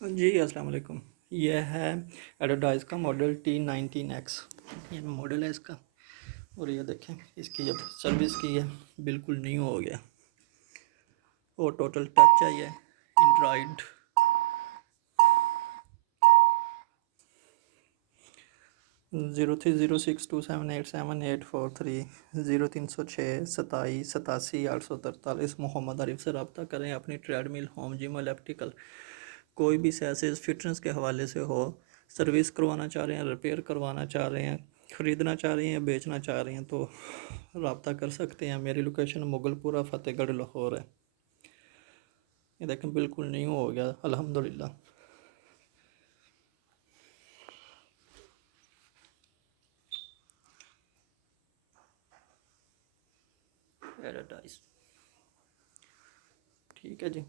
जी अस्सलाम वालेकुम। यह है एडोडाइस का मॉडल T19X, ये मॉडल है इसका। और ये देखें, इसकी जब सर्विस की है बिल्कुल न्यू हो गया और टोटल टच है ये एंड्रॉइड। 030627878843 0306 27878843 मोहम्मद आरिफ से रब्ता करें। अपनी ट्रेडमिल, होम जिम, इलेक्ट्रिकल कोई भी सेसेस फिटनेस के हवाले से हो, सर्विस करवाना चाह रहे हैं, रिपेयर करवाना चाह रहे हैं, ख़रीदना चाह रहे हैं, बेचना चाह रहे हैं तो रब्ता कर सकते हैं। मेरी लोकेशन मुगलपुरा फतेहगढ़ लाहौर है। ये देखें बिल्कुल न्यू हो गया अल्हम्दुलिल्लाह। एडवर्टाइज ठीक है जी।